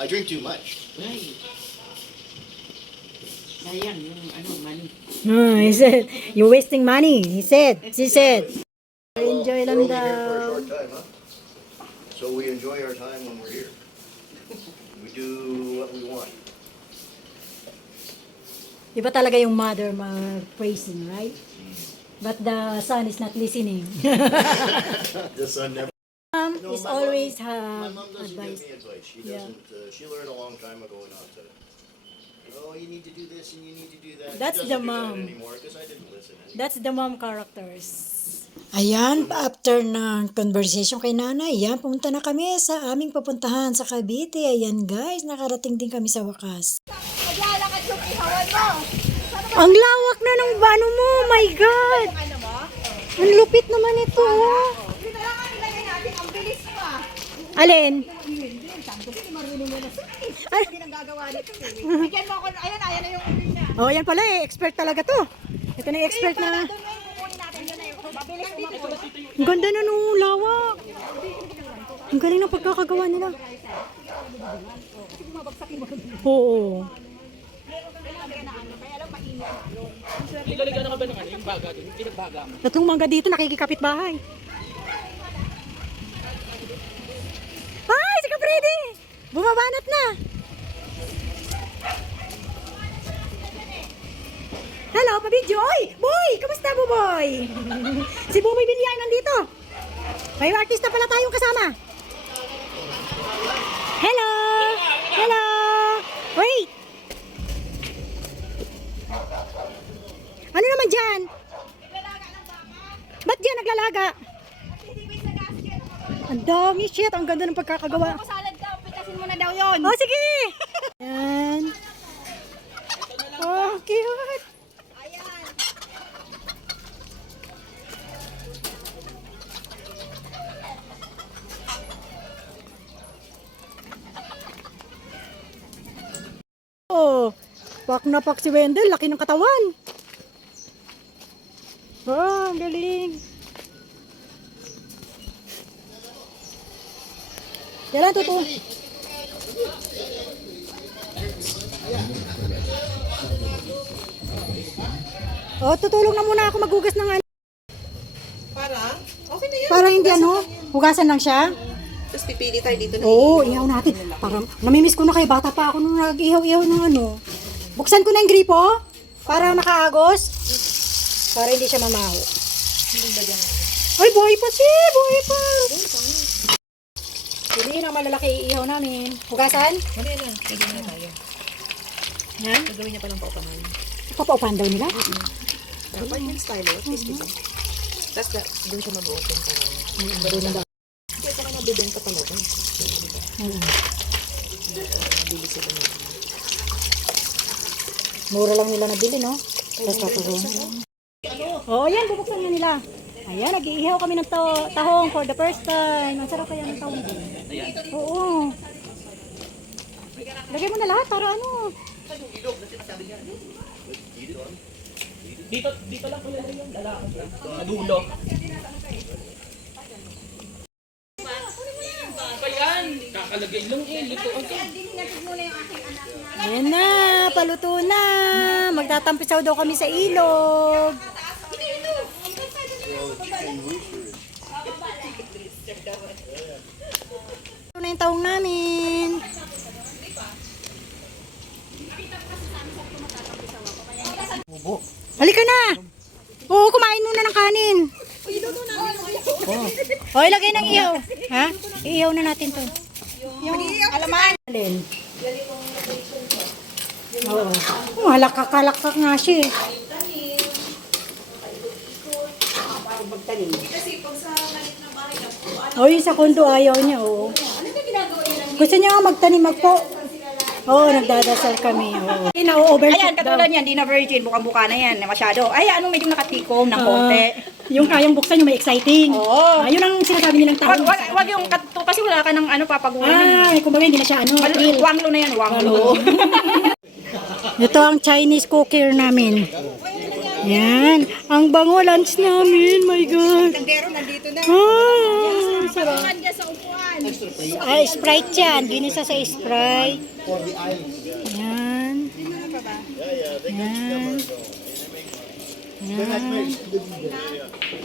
I drink too much. Ay. Sayang yung money. He said, you're wasting money. She said. Enjoy lang We're only here for a daw. short time, huh? So we enjoy our time when we're here. We do what we want. Iba talaga yung mother praising, right? But the son is not listening. The son never. No, Is my always My her mom doesn't advice. give me advice. She Yeah. doesn't. She learned a long time ago not to. Oh, you need to do this and you need to do that. That's She the doesn't do mom. that anymore because I didn't listen. That's the mom characters. Ayan, after ng conversation kay nanay, yan, pumunta na kami sa aming papuntahan sa Cavite. Ayan guys, nakarating din kami sa wakas. Maglalakad yung ihawan mo. Ang lawak na ng bano mo, my God! Ano mo? Ang lupit naman ito. oh. Hindi na lang ang ilagay natin. Ang bilis pa. Alin? Ay, Hindi nang gagawa nito. Bigyan mo ako. Ayan, ayan na yung ulit niya. oh, yan pala eh, expert talaga to. Ito na yung expert na. Doon na yung kukunin natin. Yun na yung mabilis dito. Ang ganda na nung lawak. Ang galing ng pagkakagawa nila. Oo. Ligaligan na ka ba ng yung baga doon? Yung pinagbaga mo. Tatlong mangga dito, nakikikapit bahay. Ay, si Kapredi! Bumabanat na! Hello, pabidyo! Oy! Boy! Kamusta, Buboy? Si Buboy Bilian nandito. May artista pala tayong kasama. Hello! Hello! Wait! Ano naman dyan? Ba't dyan naglalaga? Ang dami, shit. Ang ganda ng pagkakagawa. Salad daw. Pitasin mo na daw yun. Oh, sige! Yan. Oh, cute. Ayan. Oh, pak na pak si Wendell. Laki ng katawan. Oh, ang galing. Yan lang, tutu. Oh, tutulong na muna ako maghugas ng ano. Parang, okay na yan. Para hindi ano, hugasan lang siya. Tapos pipili tayo dito na. Oo, ihaw natin. Para namimiss ko na kay bata pa ako nung nag-ihaw-ihaw ng ano. Buksan ko na yung gripo para nakaagos. Para hindi siya mamaho. Ay, buhay pa siya! Buhay pa! Piliin ang malalaki iihaw namin. Hugasan? Ano yan? Pwede na tayo. Yan? Gagawin niya palang paupahan. Papaupahan daw nila? Apartment style, please dito. Tapos doon siya mag-open pa rin. Kaya saka mabibenta talaga. Bili sila na. Mura lang nila nabili, no? Tapos papagawa. Oh, yan, bubuksan na nila. Ayan, nag-iihaw kami ng tahong for the first time. Ang sarap kaya ng tahong. Oo. Lagay mo na lahat para ano. Dito lang pala yung lalaki. Sa dulo. Pa yan! Kakalagay lang eh. Luto agad. Ayan na, paluto na. Magtatampisaw daw kami sa ilog. Ito na yung tahong namin. Halika na. Oo, kumain muna ng kanin. Oh, ilagay ng ihaw. Ha? Iihaw na natin to. Yung alaman. Alin? Oo. Oh, halakak-halakak nga siya eh. Oh, yung sa kondo ayaw niya, oo. Gusto niya nga magtanim magpo. Oo, nagdadasal kami. Oo. Na-overcook Ayan, katulad yan. Di na virgin. Bukang-buka na yan. Masyado. Ay, ano medyo nakatikom ng konti. Yung kayang buksan, yung may exciting. Oo. Yun ang sinasabi nilang tao. Wag yung kato kasi wala ka ng ano papagulan. Ay, kumbaga hindi na siya ano. thrill. Wanglo na yan, wanglo. Ito ang Chinese cooker namin. Yan. Ang bango lunch namin. My God. Pero nandito na. Ah, sarap. Kanya sa upuan. Sprite yan. Ginisa sa Sprite. Yan. Yan. Yan.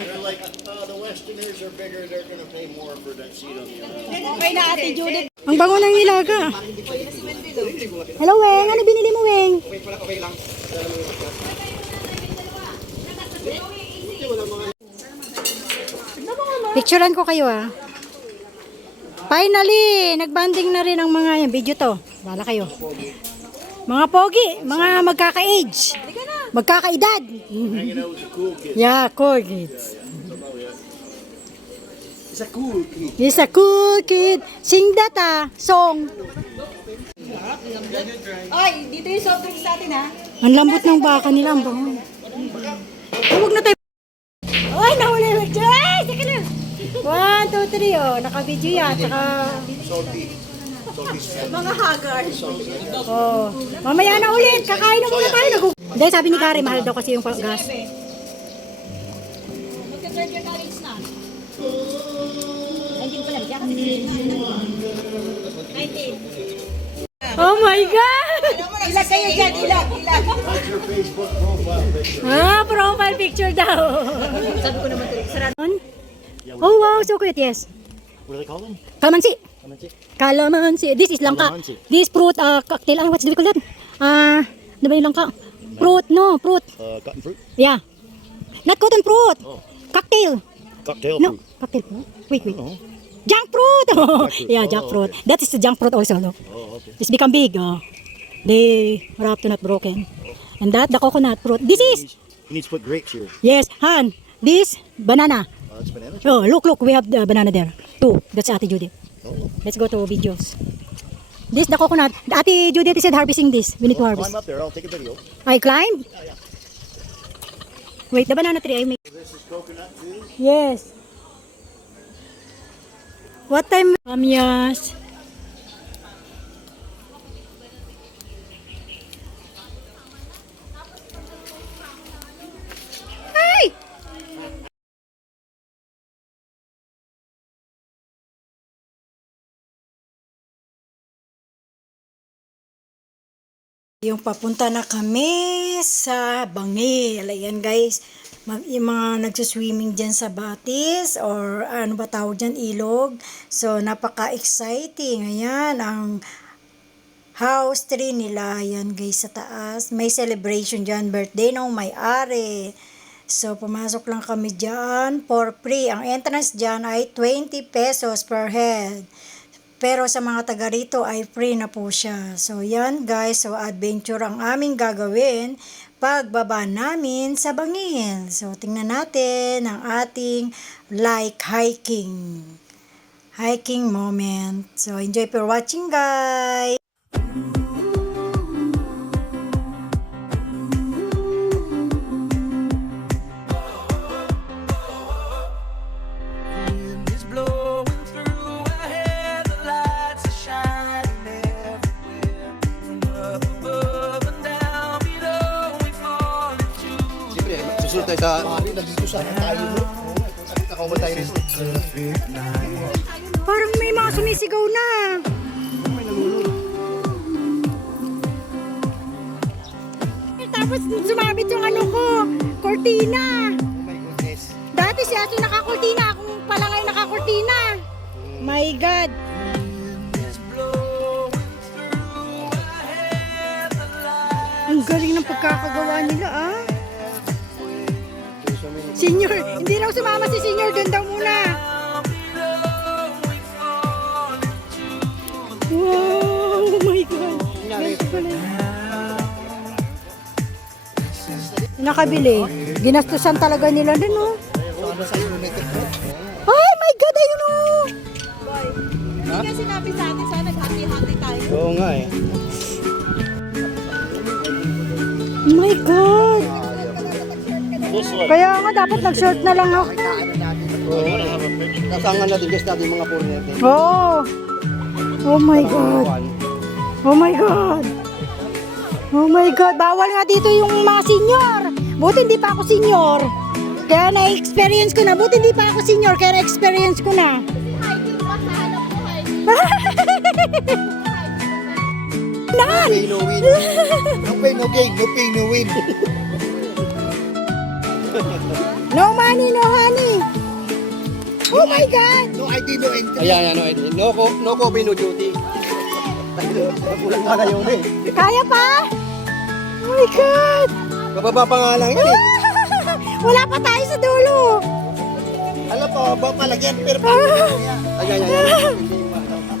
They're like, the Westerners are bigger, they're gonna pay more for that seat on the other. Okay na, Ate Judith. Ang bango ng nilaga. Hello, Weng. Ano binili mo, Weng? Picturean ko kayo, ah. Finally, nagbanding na rin ang mga yan. Video to. Bala kayo. Mga pogi, mga magkaka-age. Magkakaedad. Hanging out with the cool kids. Yeah, cool kids. It's a cool kid. He's a cool kid. Sing that, song. Ay, dito yung soft drinks natin, ha? Ang lambot ng baka nila. Ang bango. Huwag na tayo. Ay, nahuli. Ay, sige na. 1, 2, 3. Oh, naka-video yan. Tsaka... Mga haggard. Oh. Mamaya na ulit. Kakain na muna tayo. Hindi, sabi ni Kari, mahal daw kasi yung gas. Magka-serve yung college na. Oh my God! Ilag kayo dyan, ilag. That's your Facebook profile picture. Profile picture daw. Sabi ko naman, sarado. Oh wow, so cute, yes. What do they call them? Calamansi. Calamansi. Calamansi. This is langka. Calamansi. This fruit, cocktail. What's the call that? Ano ba yung langka? Fruit, no, fruit. Cotton fruit? Yeah. Not cotton fruit. Oh. Cocktail. Cocktail No, fruit. cocktail fruit. Wait. Oh. Junk fruit. fruit. Yeah, Oh, junk fruit. That is the junk fruit also. No? Oh, okay. It's become big. They are up to not broken. And that, the coconut fruit. This is, You need to put grapes here. yes, Han. This, banana. That's banana. Oh, look, we have the banana there. 2. That's Ate Judith. Oh. Let's go to videos. This, the coconut. Ate Judith said harvesting this. We need to harvest. Climb up there. I'll take a video. I climb? Wait, the banana tree I make. This is coconut too. Yes. What time? Yes. Hey! Yung papunta na kami sa Bangil. Ayan guys, yung mga nagsuswimming dyan sa Batis or ano ba tawag dyan, ilog. So napaka-exciting. Ayan, ang house tree nila. Ayan guys, sa taas. May celebration dyan, birthday ng may-ari. So pumasok lang kami dyan for free. Ang entrance dyan ay 20 pesos per head. Pero sa mga taga rito ay free na po siya. So yan guys, so adventure ang aming gagawin pagbaba namin sa Bangil. So tingnan natin ang ating hiking moment. So enjoy for watching guys. It's blowing through our hair, the lights are shining everywhere. From up above and down below, we fall into Siyempre, susunod tayo sa... Nandito sana tayo. Nakauman tayo rin. Parang may mga sumisigaw na. Tapos sumabit yung ano ko, cortina. Oh my goodness. Dati si Aso nakakortina, akong pala ngayon nakakortina. My God. Ang galing ng pagkakagawa nila ah. Senior, hindi raw sumama si Senior, doon daw muna. Wow, oh my God. Ganito pala yun. Nakabili. Ginastusan talaga nila din oh. Ay my God, ayun oh. Hindi nga sinabi sa atin, sana naghati-hati tayo. Oo nga eh. Oh my God. Kaya nga dapat nag-short na lang ako. Kasangan natin guys natin mga foreigner. Oh. Oh my God. Oh my God. Oh my God. Bawal nga dito yung mga senior. Buti hindi pa ako senior. Kaya na-experience ko na. Buti hindi pa ako senior. Kaya na-experience ko na. Nan! Pay no win. No pay no gain, no pay no win. No money, no honey. Oh my God! No ID, no entry. Ayan, ano, no copy, no duty. Kulang ka na yun eh. Kaya pa? Oh my God! Bababa pa nga lang yun eh. Wala pa tayo sa dulo. Alam po, ba palagyan, pero Ayan, ayan.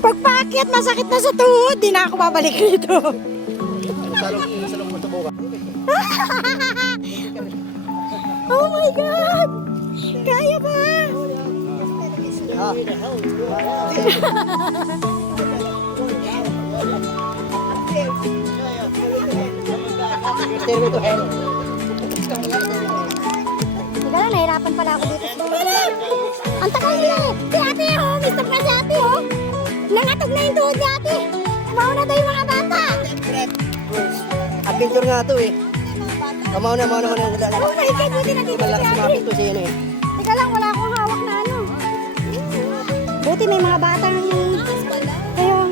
Pagpaakyat, masakit na sa tuhod. Di na ako babalik rito. salong mo subukan. Oh my God! Kaya pa? Stairway to hell. Teka lang, nahirapan pala ako dito. Ang tagal nila eh. Si ate, oh. Mr. pa si ate, oh. Nangatog na yung tuhod ni ate. Mauna tayo mga bata. Adventure nga to eh. Mauna. Oh my God, buti na dito si Malakas ate. sumapit to siya yun eh. Teka lang, wala akong hawak na ano. Buti may mga batang... Ayun.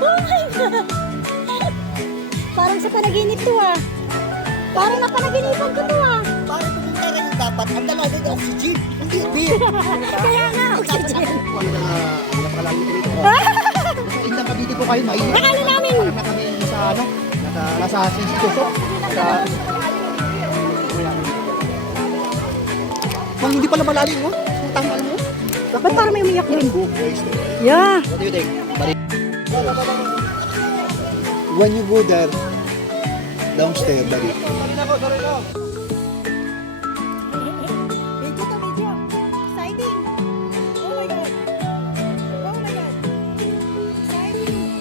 Oh my God. Parang sa panaginip to ah. Parang napanaginipan ko to ah. Para pumunta rin dapat, ang dalawa din oxygen. Hindi beer. Kaya nga, oxygen. Wala pala dito. Indang kabiti ko kayo, mainit. Nakala namin. Parang na kami sa ano, nasa sistusok. Kung hindi pala malalim, oh. Tama mo. Ba't parang may umiyak dun? Yeah. What do you think? When you go there, downstairs, buddy. Video to video. Exciting. Oh my God. Oh my God. Exciting.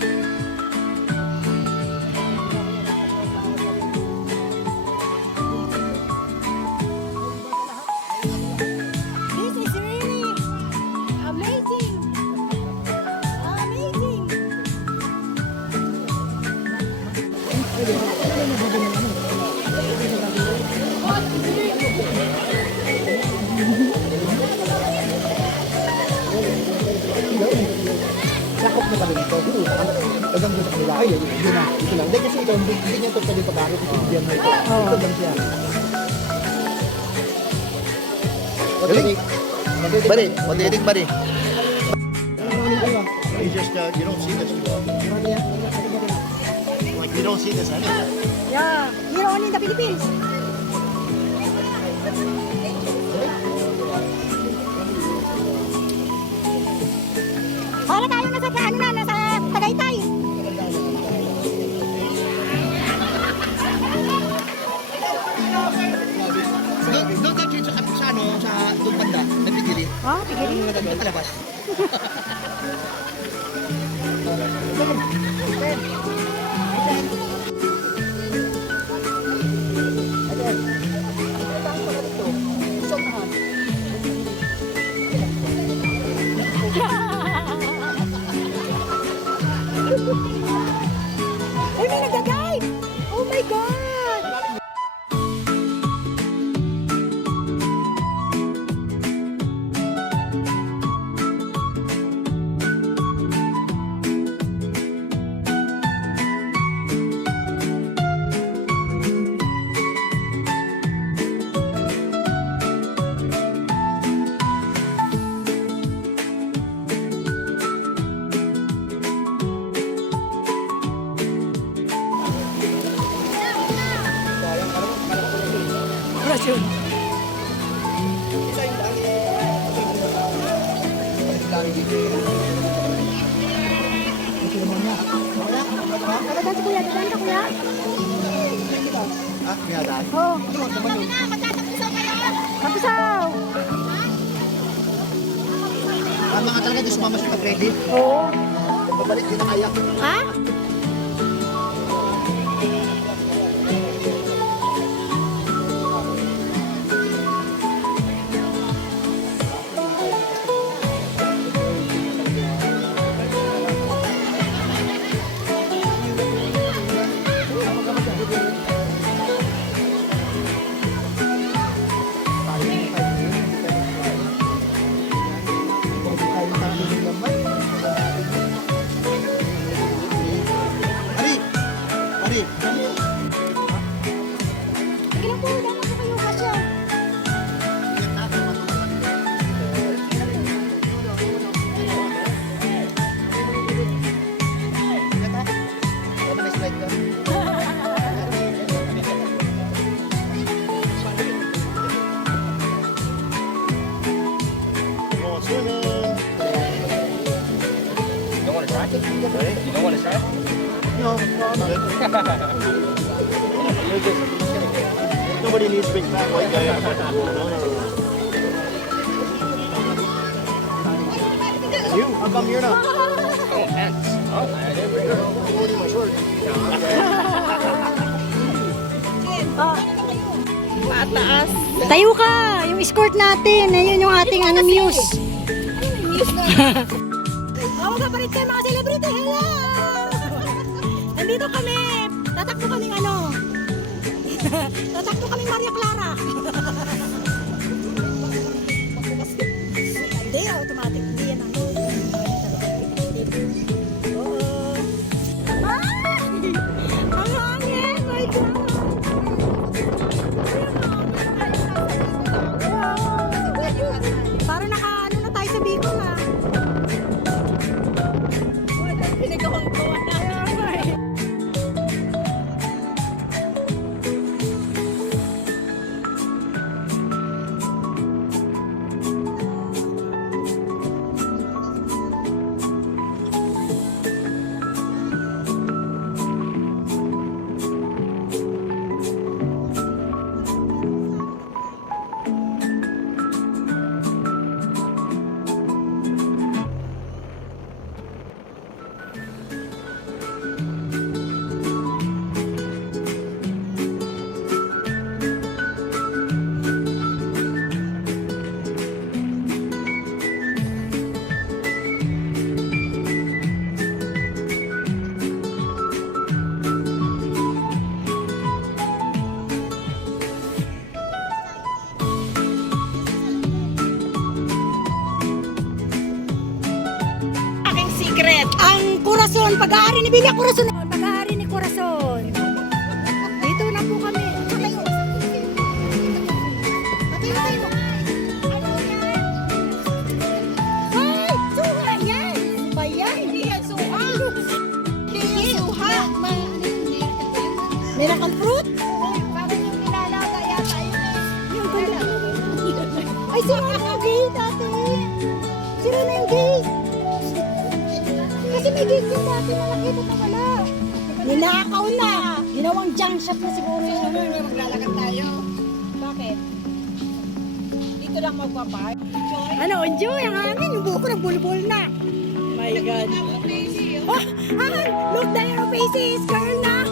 This is really amazing. Amazing. Sakop na kami dito. Hanggang doon sa kanila. Ay, yun na. Ito lang. Hindi kasi ito, hindi niya ito pwede pag-aarap. Ibigyan mo ito. Ito lang siya. What do you think? Buddy, what do you think, buddy? You just, you don't see this. Like, you don't see this anywhere. Yeah. Here only in the Philippines. Para tayo nasa ano na, nasa Tagaytay. Sige, doon tayo sa ano, sa doon banda, nagpigili. Oh, pigilin. Nakalabas. Ay, may nagda-dive! Oh my God! Operasyon. Dadan si kuya, dadan ka kuya. Ah, may hadaan. Oh, Doon naman yun. kapisaw. Tama nga talaga, di sumama siya pag-ready. Oo. Pabalik, di na kaya. Ha? Tayo ng naman. You don't want to try? No, Nobody needs big fat white guy. You? How come you're not? Oh, ants. Oh, I didn't bring it. I'm holding my short. Pataas. Tayo ka! Yung escort natin. Ayun yung ating ano, muse. Oh, magpapalit kayo mga celebrity. Hello! Nandito kami. Tatakbo kaming ano. Tatakbo kaming Maria Clara. Hindi, automatic. Hindi yan ano. Oo. Ang hangin! My God! Para naka-ano na tayo sa Bicol ha. Pinagkawang-kawa na. Aking secret. Ang Corazon, pag-aari ni Villa Corazon. Pag-aari ni Corazon. Dito na po kami. Tayo. Tayo. Ay, suha yan. Ba yan? Hindi yan suha. Hindi yan suha. Miracle fruit? Parang yung nilalaga yata yun. Yung ganda. Ay, sira na yung gate, ate. Sira na yung gate. Kasi may gate yung dati na nakita na wala. Ninakaw na. Ginawang junk shop na siguro yung ano. Maglalakad tayo. Bakit? Dito lang magpapark. Ano, enjoy ang hangin. Yung buho ko nagbulbul na. My God. Oh, look down your faces, girl now.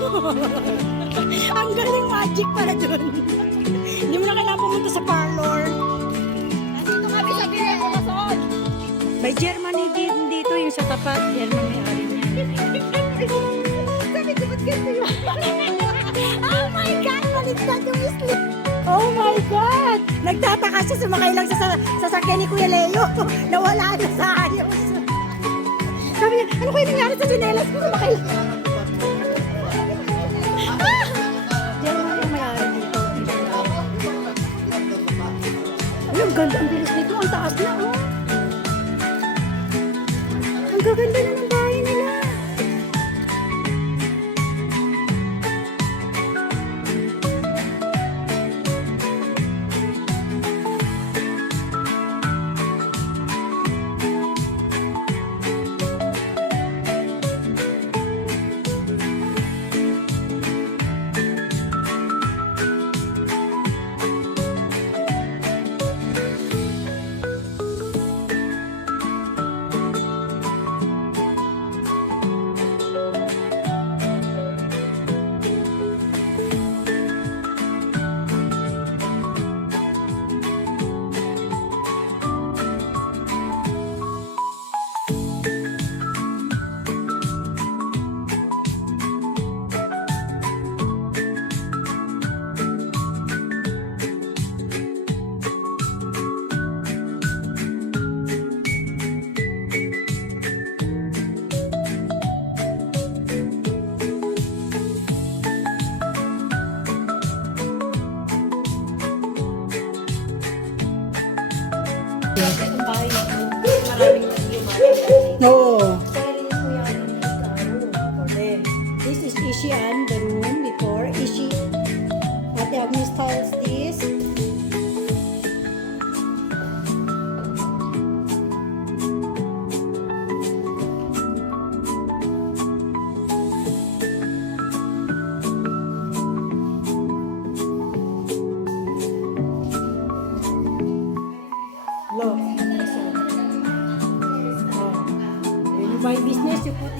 Ang galing magic para dun. Hindi mo na kailangan pumunta sa parlor. Nandito kami sa Villa Corazon. May Germany din dito yung sa tapat. Germany may ari niya. Sabi ko, ba't ganito yun? Oh my God! Maligtad yung sleep. Oh my God! Nagtataka siya sumakay lang sa sasakyan ni Kuya Leo. Nawala na sa ayos. Sabi niya, ano kayo nangyari sa sinelas ko? Sumakay lang. Germany yung may ari dito. Ay, ang ganda. Ang bilis nito. Ang taas na, oh. Ang gaganda na ng bahay nila.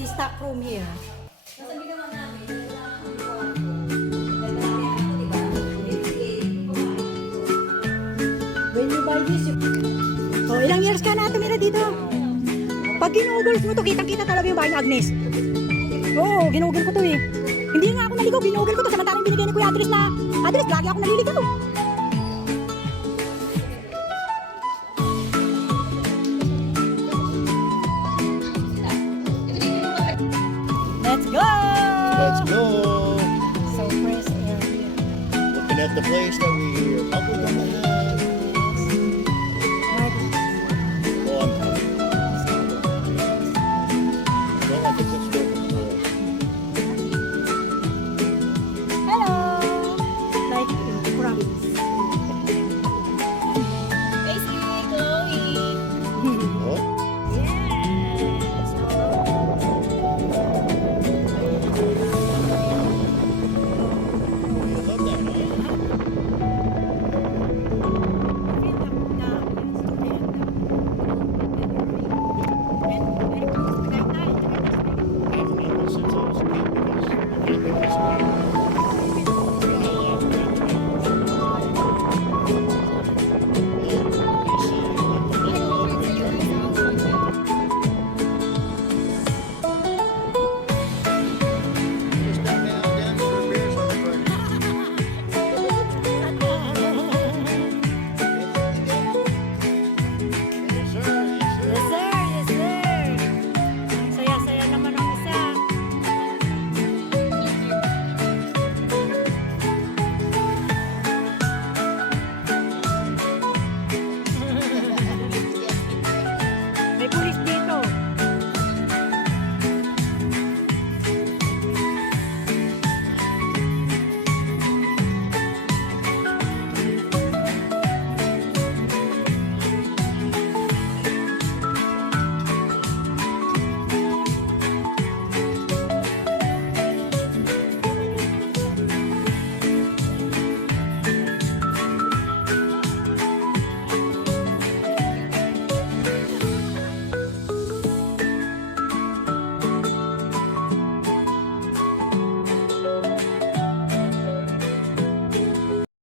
stock room here. When you buy this, oh, ilang years ka na tumira dito? Pag ginugulis mo to, kitang-kita talaga yung bahay ni Agnes. Oo, ginugol ko to eh. Hindi nga ako naligaw, ginugol ko to. Samantalang binigay ni Kuya Andres na, Andres, lagi ako naliligaw. Let's go! Let's go. So fresh air here. Looking at the place that we